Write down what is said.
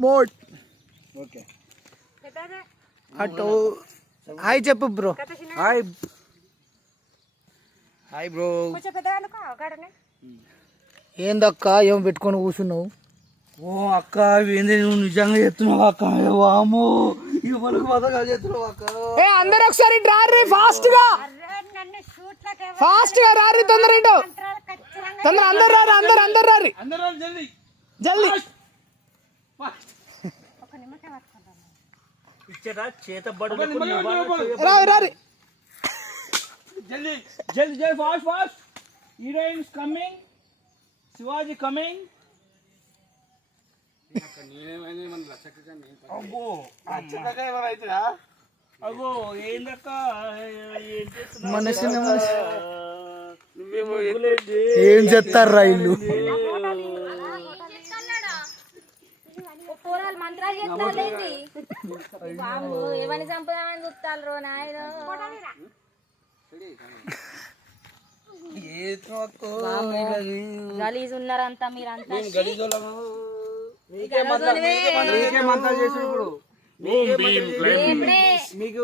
Mode okay అటు hi చెప్పు bro. Hi hi bro. ఏందక్క ఏం పెట్టుకొని కూర్చున్నావు? ఓ అక్క ఏంది నువ్వు నిజంగా చెప్తున్నావు అక్క? వాము ఇవ్వలకు బతగా చెప్తున్నావు అక్క. అందరు ఒకసారి రారి ఫాస్ట్ గా రారి తొందర తొందర అందరు రారి అందరు రారి జల్దీ రారి రారి జల్దీ జల్దీ జల్దీ fast fast. Heroines coming, Shivaji coming. అబ్బో అవుతుందా? అగో ఏందక్క మనిషిని ఏం చెప్తారా ఇల్లు? ఏమని చంపుదామని చూస్తారు నాయన. గలీజ్ ఉన్నారంతా మీరంతా. మీకు